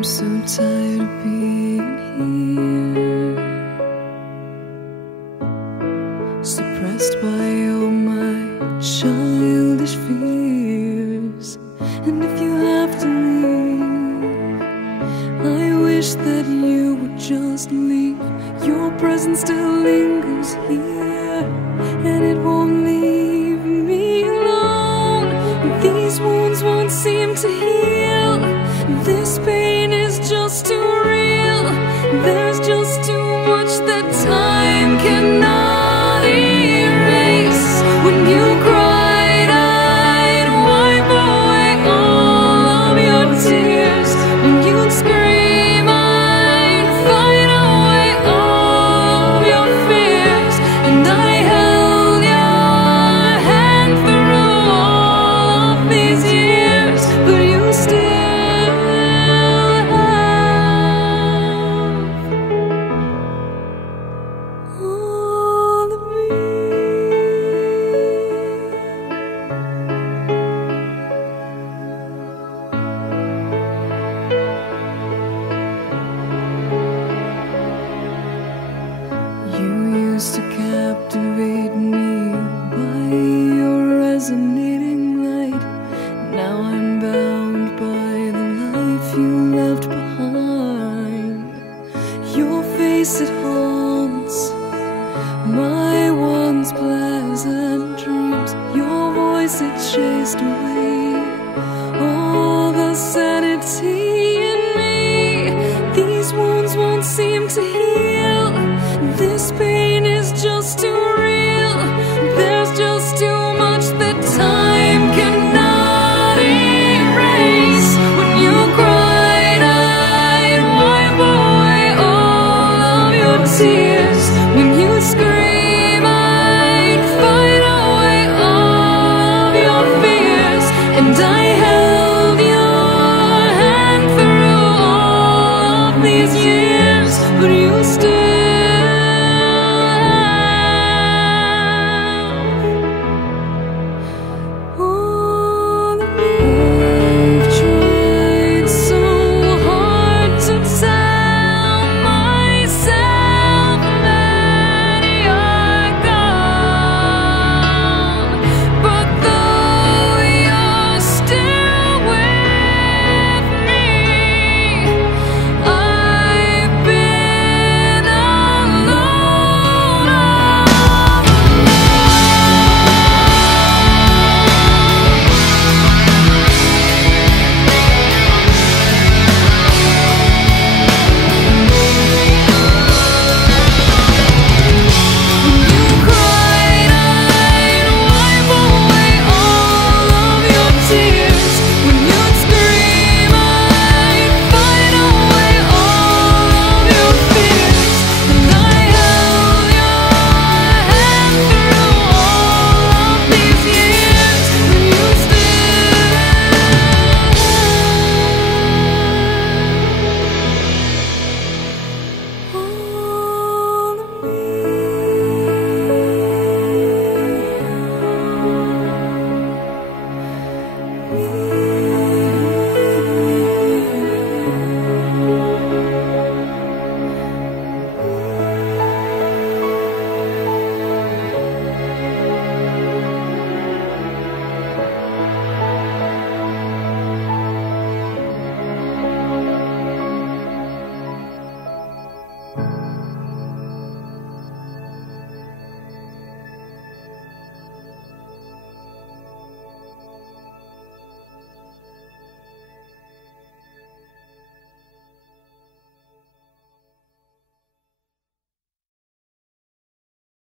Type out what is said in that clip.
I'm so tired of being here, suppressed by all my childish fears. And if you have to leave, I wish that you would just leave. Your presence still lingers here, and it won't leave me alone. These wounds won't seem to heal. This pain is just too real. There's just too much that time cannot erase. When you cried, I'd wipe away all of your tears. When you'd scream, I'd fight away all of your fears. And I held your hand through all of these years, but you still to captivate me by your resonating light. Now I'm bound by the life you left behind. Your face, it haunts my once pleasant dreams. Your voice, it chased away all the sanity in me. These wounds won't seem to heal. This pain is just too real. There's just too much that time cannot erase. When you cried, I'd wipe away all of your tears. When you scream, I'd fight away all of your fears. And I held your hand through all of these years, but you still